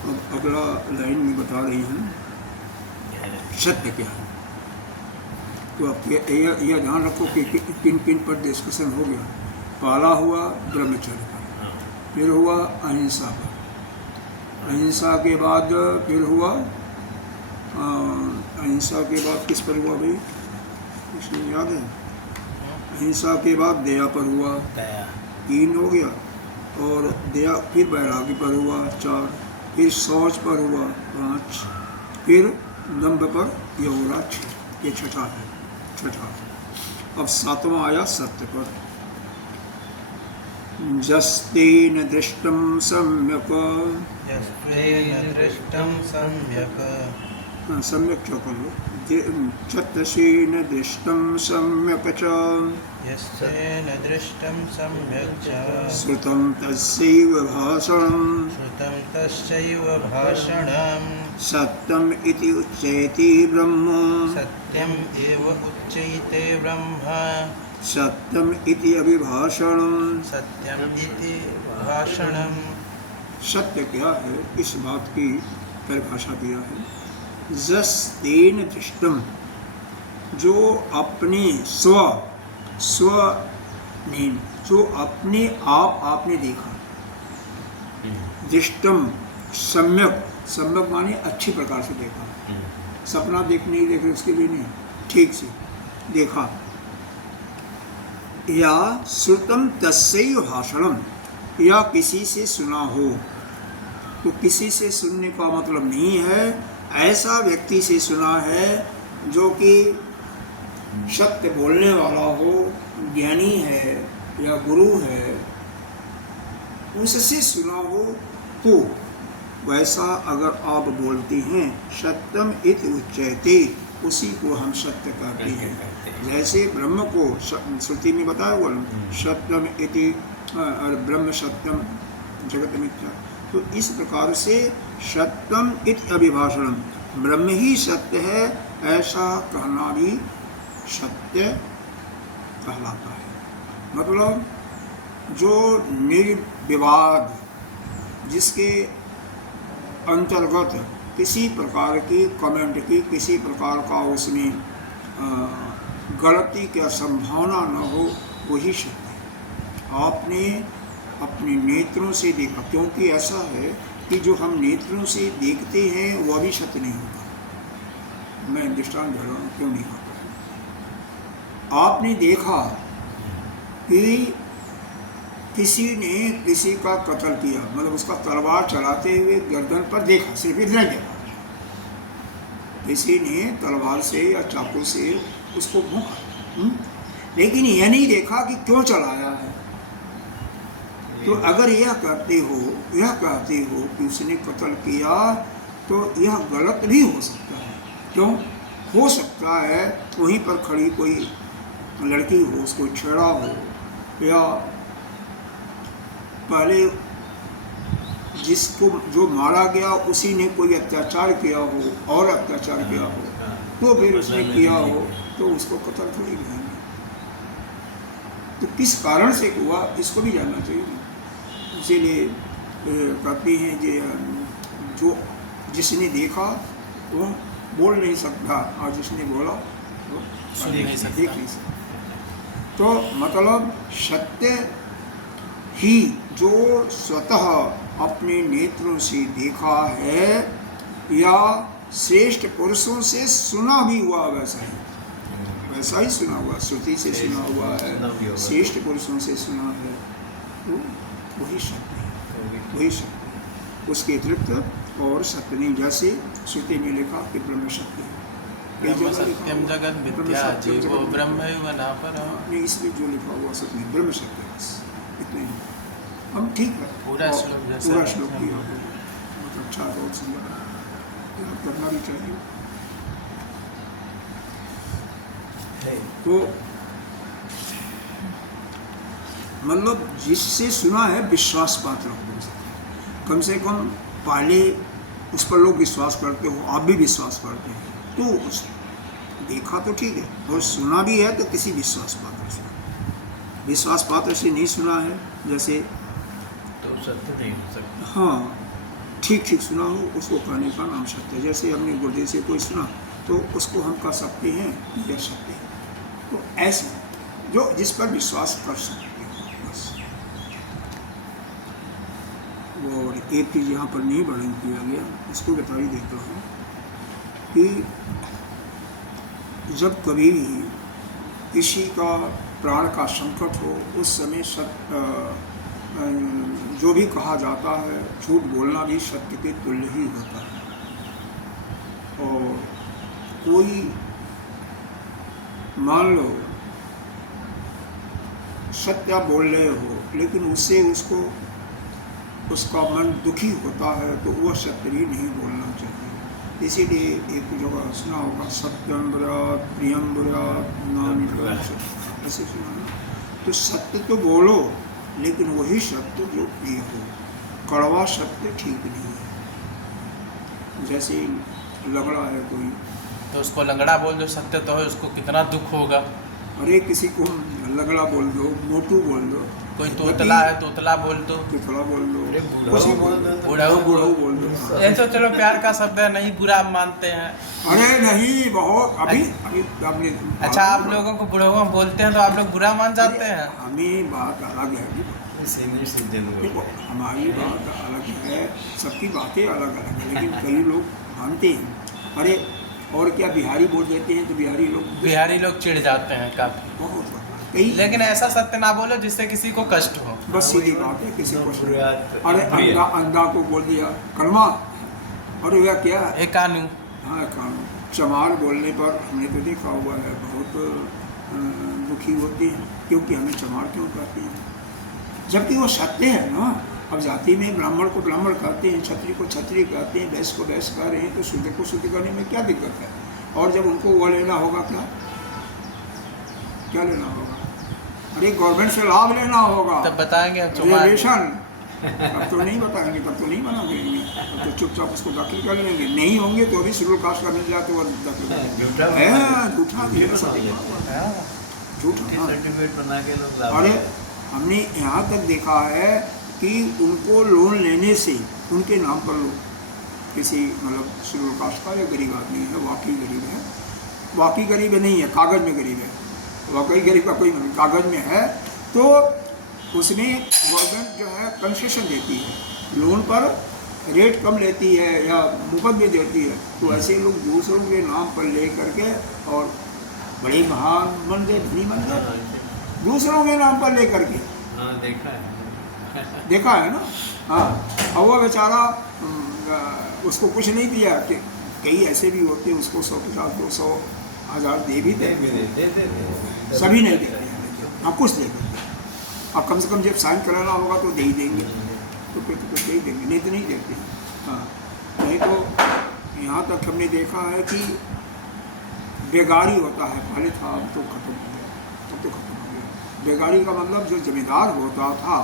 अब अगला लाइन में बता रही हैं सत्य क्या है। तो अब यह ध्यान रखो कि किन किन पर डिस्कशन हो गया। पहला हुआ ब्रह्मचर्य पर, फिर हुआ अहिंसा पर, अहिंसा के बाद फिर हुआ अहिंसा के बाद किस पर हुआ भाई, इसमें याद है? अहिंसा के बाद दया पर हुआ, 3 हो गया, और दया फिर वैराग्य पर हुआ 4, फिर शौच पर हुआ 5, फिर दंभ पर यह हो रहा 6। ये छठा है, छठा। अब 7वां आया सत्य पर। जस्तेन दृष्टं सम्यक, यस्तेन दृष्टं सम्यक्, सम्यक क्या करो, चतसेन दृष्टं सम्यक च, यस्तेन दृष्टं सम्यक् च, श्रुतं तस्यैव भाषणं, श्रुतं तस्यैव भाषणं, सत्यम् इति उच्यते ब्रह्म, सत्यम् एव उच्यते ब्रह्म, सत्यम् इति अभिभाषणं। सत्यम् इति भाषणं। सत्य क्या है, इस बात की परिभाषा दिया है। जस्तेन दृष्टम, जो अपने स्व नहीं, जो अपने आप आपने देखा। दृष्टम सम्यक, सम्यक माने अच्छी प्रकार से देखा, सपना देखने देखे उसके लिए नहीं, ठीक से देखा। या श्रुतम तस्यैव भाषणम, या किसी से सुना हो। तो किसी से सुनने का मतलब नहीं है ऐसा व्यक्ति से सुना है जो कि सत्य बोलने वाला हो, ज्ञानी है या गुरु है, उससे सुना हो। तो वैसा अगर आप बोलते हैं, सत्यम इति उच्यते, उसी को हम सत्य कहते हैं। जैसे ब्रह्म को श्रुति में बताया हुआ सत्यम इति ब्रह्म सत्यम जगत मिथ्या। तो इस प्रकार से सत्यम इति अभिभाषणम, ब्रह्म ही सत्य है ऐसा कहना भी सत्य कहलाता है। मतलब जो निर्विवाद, जिसके अंतर्गत किसी प्रकार की कमेंट की, किसी प्रकार का उसमें गलती की संभावना न हो, वही सत्य है। आपने अपने नेत्रों से देखा, क्योंकि ऐसा है कि जो हम नेत्रों से देखते हैं वह भी सत्य नहीं होता। मैं दृष्टांत दे रहा हूँ क्यों नहीं होता। आपने देखा कि किसी ने किसी का कत्ल किया, मतलब उसका तलवार चलाते हुए गर्दन पर देखा, सिर्फ इतना देखा। किसी ने तलवार से या चाकू से उसको भूखा, लेकिन यह नहीं देखा कि क्यों चलाया है। तो अगर यह कहते हो कि उसने कत्ल किया तो यह गलत भी हो सकता है। क्यों? हो सकता है वहीं पर खड़ी कोई लड़की हो, उसको छेड़ा हो, या पहले जिसको जो मारा गया उसी ने कोई अत्याचार किया हो और अत्याचार किया हो, तो फिर उसने किया हो तो उसको कत्ल थोड़ी कहेंगे। तो किस कारण से हुआ इसको भी जानना चाहिए। इसीलिए कहते हैं कि जो जिसने देखा वह बोल नहीं सकता और जिसने बोला वो देख नहीं सकता। तो मतलब सत्य ही जो स्वतः अपने नेत्रों से देखा है या श्रेष्ठ पुरुषों से सुना भी हुआ, वैसा ही सुना हुआ, श्रुति से सुना हुआ है, श्रेष्ठ पुरुषों से सुना है, तो वही सत्य है, वही सत्य है। उसके अतिरिक्त और सत्य नहीं। जैसे श्रुति में लिखा कि ब्रह्म सत्य है, सत्यम जगत मिथ्या जीवो ब्रह्मैव नापरः। नहीं, इसमें जो लिखा हुआ सत्य नहीं, ब्रह्म सत्य है, बस इतना ही। हम ठीक है, पूरा श्लोक किया बहुत अच्छा, बहुत सुंदर याद करना भी चाहिए। तो मतलब जिससे सुना है विश्वास पात्र हो, कम से कम पहले उस पर लोग विश्वास करते हो, आप भी विश्वास करते हैं, तो देखा तो ठीक है, और सुना भी है तो किसी विश्वास पात्र से। विश्वास पात्र से नहीं सुना है जैसे तो सत्य नहीं हो सकता। हाँ, ठीक सुना हो उसको कहने का नाम सत्य है। जैसे हमने गुरुदेव से कोई सुना तो उसको हम कह सकते हैं यह सत्य है। तो ऐसे जो जिस पर विश्वास कर सकते हो बस। और एक चीज़ यहाँ पर नहीं वर्णन किया गया, उसको बता ही देता हूँ कि जब कभी भी किसी का प्राण का संकट हो, उस समय जो भी कहा जाता है, झूठ बोलना भी सत्य के तुल्य ही होता है। और कोई मान लो सत्य आप बोल रहे हो, लेकिन उससे उसका मन दुखी होता है, तो वह सत्य भी नहीं बोलना चाहिए। इसीलिए एक जगह सुना होगा, सत्यम ब्रत प्रियम ब्रत नाम ऐसे सुना। तो सत्य तो बोलो, लेकिन वही सत्य जो प्रिय हो। कड़वा सत्य ठीक नहीं है। जैसे लंगड़ा है कोई, तो उसको लंगड़ा बोल दो, सत्य तो है, उसको कितना दुख होगा। अरे किसी को लंगड़ा बोल दो, मोटू बोल दो, कोई तोतला है तोतला बोल दो, तोतला बोल दो, बुढ़ऊ बोल दो। ये तो चलो प्यार का शब्द है, नहीं बुरा मानते हैं। अरे नहीं, बहुत अभी आपने अच्छा, आप लोगों को बुढ़ऊ बोलते हैं तो आप लोग बुरा मान जाते हैं। हमें बात अलग है, देखो हमारी बात अलग है, सबकी बातें अलग अलग है, लेकिन कई लोग मानते हैं। अरे और क्या बिहारी बोल देते हैं तो बिहारी लोग चिढ़ जाते हैं काफी, बहुत। लेकिन ऐसा सत्य ना बोलो जिससे किसी को कष्ट हो। बस सीधी बात है, किसी को अरे अंधा को बोल दिया कलमा, और वह क्या है कानू। हाँ, कानू। चमार बोलने पर हमने तो देखा हुआ है, बहुत दुखी होती है, क्योंकि हमें चमार क्यों कहते हैं, जबकि वो सत्य है ना। अब जाति में ब्राह्मण को ब्राह्मण कहते हैं, क्षत्रिय को क्षत्रिय कहते हैं, वैश्य को वैश्य कह रहे हैं, तो शुद्ध को शुद्ध करने में क्या दिक्कत है। और जब उनको वो लेना होगा, क्या लेना होगा, अरे गवर्नमेंट से लाभ लेना होगा, तब बताएंगे रिजर्वेशन। अब तो नहीं बताएंगे, तब तो नहीं बना देंगे, तब तो चुपचाप उसको दाखिल कर लेंगे। नहीं होंगे तो अभी शेड्यूल कास्ट करने जाते वो दाखिल झूठा। अरे हमने यहाँ तक देखा है कि उनको लोन लेने से उनके नाम पर लोग किसी मतलब शेड्यूल कास्ट का या गरीब आदमी है, वाकई गरीब है, वाकई गरीब नहीं है, कागज़ में गरीब है, वाकई गरीब का कोई नहीं, कागज़ में है, तो उसमें गवर्नमेंट जो है कंसेशन देती है, लोन पर रेट कम लेती है या मुफ्त में देती है। तो ऐसे लोग दूसरों के नाम पर ले करके और बड़े महान बन गए, धनी बन गए, दूसरों के नाम पर ले करके। देखा है ना। हाँ, और वो बेचारा उसको कुछ नहीं दिया, कि कई ऐसे भी होते हैं उसको 150, 200, 1000 दे भी देते, सभी नहीं देते हैं, हाँ कुछ देते हैं। अब कम से कम जब साइन कराना होगा तो दे ही देंगे, तो फिर तो दे ही देंगे, नहीं तो नहीं देते। हाँ, नहीं तो यहाँ तक हमने देखा है कि बेगारी होता है, पहले था अब तो खत्म हो गया, अब तो खत्म हो गया। बेगारी का मतलब जो जमींदार होता था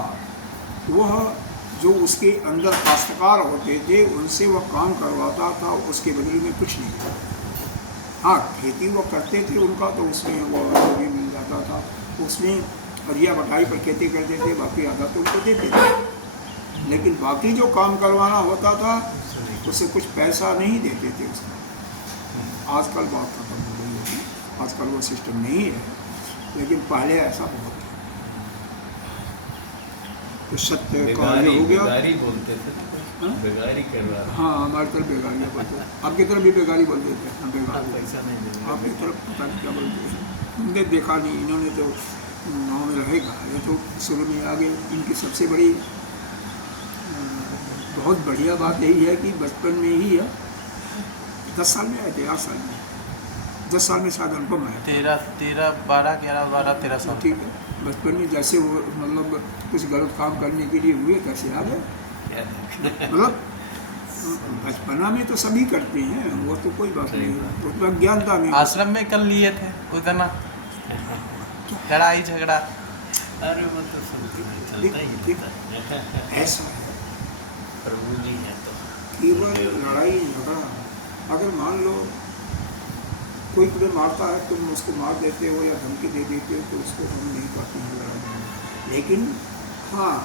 वह जो उसके अंदर काश्तकार होते थे उनसे वह काम करवाता था, उसके बदले में कुछ नहीं था। हाँ, खेती वो करते थे उनका, तो उसमें वो भी मिल जाता था, उसमें हरिया बटाई पर खेती करते थे, बाकी आधा तो उनको देते थे। लेकिन बाकी जो काम करवाना होता था उससे कुछ पैसा नहीं देते थे उसका। आजकल बात खत्म हो गई होगी, आजकल वो सिस्टम नहीं है, लेकिन पहले ऐसा बहुत था। तो सत्य का ये हो गया। बेगारी बोलते थे, हाँ? बेगारी करवा रहा। हाँ, हमारी तरफ बेगारी बोलते हैं, आपकी तरफ भी बेगारी बोलते थे। हाँ, बेगारी, पैसा नहीं देंगे। आपकी तरफ पता नहीं क्या बोलते हैं, हमने देखा नहीं, इन्होंने तो गाँव में रहेगा, ये तो शुरू में आ गए। इनकी सबसे बड़ी बहुत बढ़िया बात यही है कि बचपन में ही है, 10 साल में आए थे, 8 साल में, 10 साल में शायद अनुपम आया। 13 साल। ठीक है, बचपन में जैसे वो मतलब कुछ गलत काम करने के लिए हुए, कैसे आ गए, मतलब बचपना में तो सभी करते हैं, वो तो कोई बात नहीं, वो तो अज्ञानता में। आश्रम में कर लिए थे उतना लड़ाई झगड़ा। अरे वो तो चलता ही रहता है। ऐसा है, प्रभु जी है तो केवल लड़ाई झगड़ा। अगर मान लो कोई तुम्हें मारता है, तुम उसको मार देते हो या धमकी दे देते हो, तो उसको हम नहीं पाते हैं लड़ाई। लेकिन हाँ,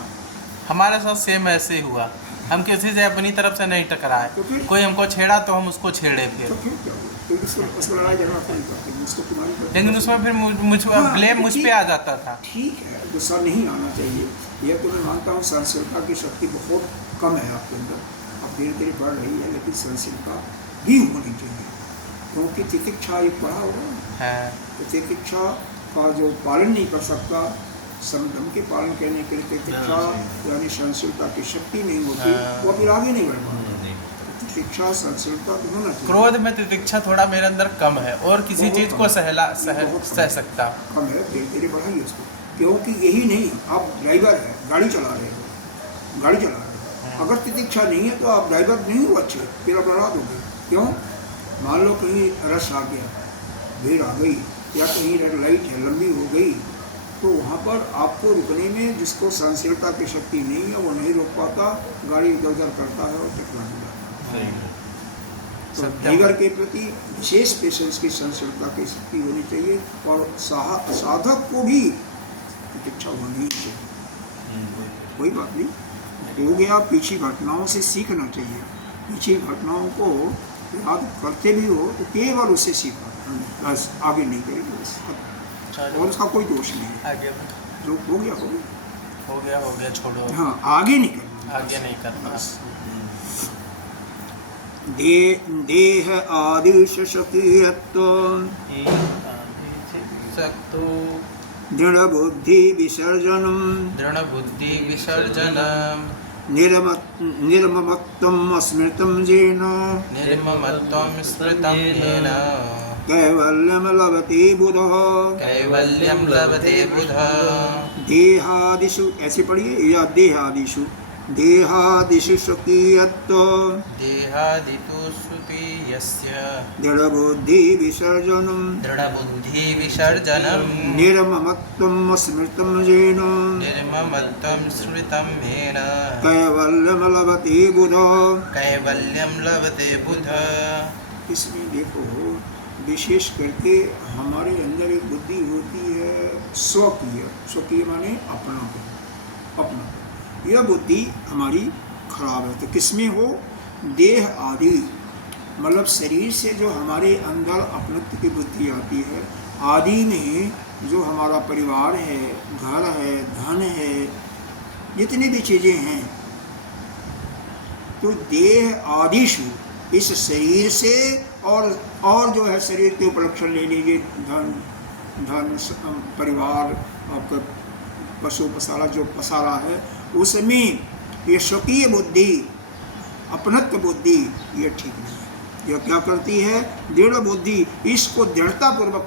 हमारे साथ सेम ऐसे ही हुआ, हम किसी से अपनी तरफ से नहीं टकराए, तो फिर कोई हमको छेड़ा तो हम उसको छेड़े फिर, तो फिर क्या हुआ? क्योंकि उसको लड़ाई झगड़ा नहीं करते, उसको तुम्हारी करते। लेकिन उसमें फिर हाँ, ब्लेम मुझ पे आ जाता था। ठीक है, गुस्सा नहीं आना चाहिए, यह तो मैं मानता हूँ। सहनशीलता की शक्ति बहुत कम है आपके अंदर, अब धीरे धीरे बढ़ रही है, लेकिन सहनशीलता भी होनी चाहिए, क्योंकि तितिक्षा एक पढ़ा होगा, है तो तितिक्षा का जो पालन नहीं कर सकता, समदम के पालन करने के लिए तितिक्षा यानी सहनशीलता की शक्ति नहीं होती, वो फिर आगे नहीं बढ़ पाता। तितिक्षा सहनशीलता तो होना चाहिए। क्रोध में तितिक्षा थोड़ा मेरे अंदर कम है, और किसी चीज को सह सकता। कम है, धीरे धीरे बढ़ाइए उसको, क्योंकि यही नहीं, आप ड्राइवर है, गाड़ी चला रहे हो, गाड़ी चला रहे हो, अगर तितिक्षा नहीं है तो आप ड्राइवर नहीं हो अच्छे, फिर आप लड़ा दोगे। क्यों? मान लो कहीं रश आ गया, भीड़ आ गई, या कहीं रेड लाइट है लंबी हो गई, तो वहाँ पर आपको रुकने में जिसको सहनशीलता की शक्ति नहीं है वो नहीं रोक पाता, गाड़ी इधर उधर करता है और टकरा जाता है। तो ड्राइवर के प्रति विशेष पेशेंस की सहनशीलता की शक्ति होनी चाहिए, और साधक को भी प्रतीक्षा होनी चाहिए। कोई बात नहीं, हो गया, पीछी घटनाओं से सीखना चाहिए, पीछी घटनाओं को याद करते भी हो तो केवल उससे सीखा, बस आगे नहीं करेंगे बस, और उसका कोई दोष नहीं है। आगे जो हो गया हो गया, छोड़ो। हाँ, आगे नहीं करना, आगे नहीं करना। बस। देह आदिश शकीयत्व दृढ़ बुद्धि विसर्जनम निर्ममत्वम स्मृतम येन कैवल्यम लभते बुधः देहादिषु, ऐसे पढ़िए, या देहादिषु स्वकीयत्व दृढ़ बुद्धि विसर्जनम निर्ममत्वम स्मृतम येन कैवल्यम लभते बुधः। इसमें देखो, विशेष करके हमारे अंदर एक बुद्धि होती है स्वकीय माने अपना। यह बुद्धि हमारी खराब है, तो किसमें हो? देह आदि, मतलब शरीर से जो हमारे अंदर अपनत्व की बुद्धि आती है, आदि में जो हमारा परिवार है, घर है, धन है, जितनी भी चीज़ें हैं, तो देह आदिशु, इस शरीर से, और जो है शरीर के उपलक्षण ले लीजिए, धन परिवार, आपका पशु पसारा जो पसारा है, उसमें ये स्वकीय बुद्धि, अपनत्व बुद्धि, ये ठीक नहीं है। यह क्या करती है? दृढ़ बुद्धि, इसको दृढ़ता पूर्वक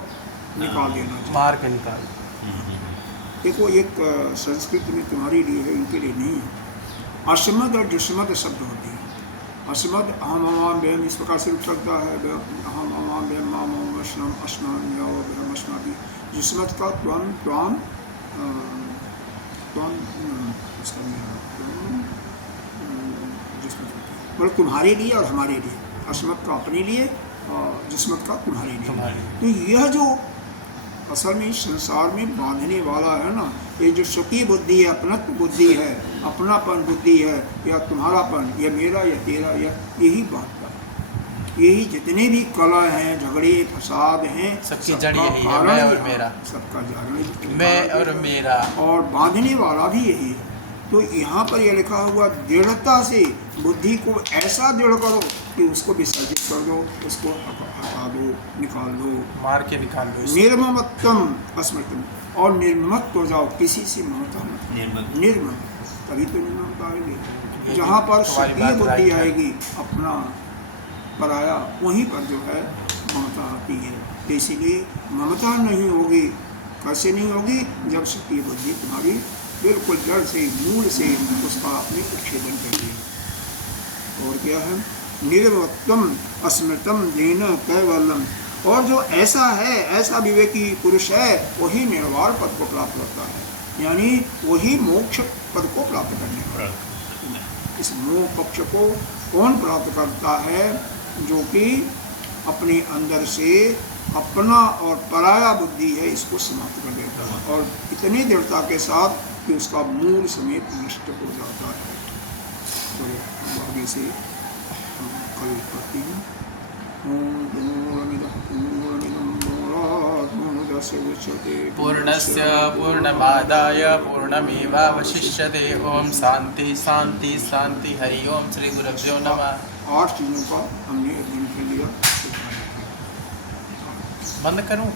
निकाल देना चाहिए, मार के निकाल। देखो एक संस्कृत में तुम्हारे लिए है, इनके लिए नहीं है। असमद और जिस्मद शब्द होते हैं। असमद हम अमाम बेम इस प्रकार से उठ सकता है, हम अमाम बेम माम अशनम अशनान जाओ बेम अशनाबी। जिस्मत का त्वन त्वाम त्वाम इसका जिस्मत मतलब तुम्हारे लिए और हमारे लिए, असमत का अपने लिए और जिस्मत का तुम्हारे लिए। तो यह जो असल में संसार में बांधने वाला है ना, ये जो स्वकीय बुद्धि है, अपनत्व बुद्धि है, अपनापन बुद्धि है, या तुम्हारापन, या मेरा या तेरा, या यही बांधता है। यही जितने भी कला हैं, झगड़े फसाद हैं, सबकी जड़ यही है, मैं और मेरा, सबका कारण मैं और मेरा, और बांधने वाला भी यही है। तो यहाँ पर यह लिखा हुआ दृढ़ता से बुद्धि को ऐसा दृढ़ करो कि उसको विसर्जित कर दो, उसको हटा दो, निकाल दो, मार के निकाल दो। निर्ममत्वम अस्मृतम, और निर्मत हो जाओ, किसी से ममता मत, निर्मम, तभी तो निर्ममता आएगी। जहाँ पर स्वकीय बुद्धि आएगी, अपना पराया, वहीं पर जो है ममता आती है। तो इसीलिए ममता नहीं होगी। कैसे नहीं होगी? जब स्वकीय बुद्धि तुम्हारी बिल्कुल जड़ से, मूल से उसका आपने उच्छेदन कर दिया। और क्या है? निर्वत्तम अस्मृतम देन कैवल्यम, और जो ऐसा है, ऐसा विवेकी पुरुष है, वही निर्वाण पद को प्राप्त करता है, यानी वही मोक्ष पद को प्राप्त करने वाला। इस मोह पक्ष को कौन प्राप्त करता है? जो कि अपने अंदर से अपना और पराया बुद्धि है, इसको समाप्त कर देता है, और इतनी दृढ़ता के साथ कि उसका मूल समेत नष्ट हो जाता है। तो आगे से कल पढ़ती हूँ। पूर्णस्य पूर्णमादाय पूर्णमेवावशिष्यते। ओम शांति शांति शांति। हरि ओम। श्री गुरुभ्यो नमः। 8 चीज़ों का हमने अध्ययन कर लिया। बंद करूँ?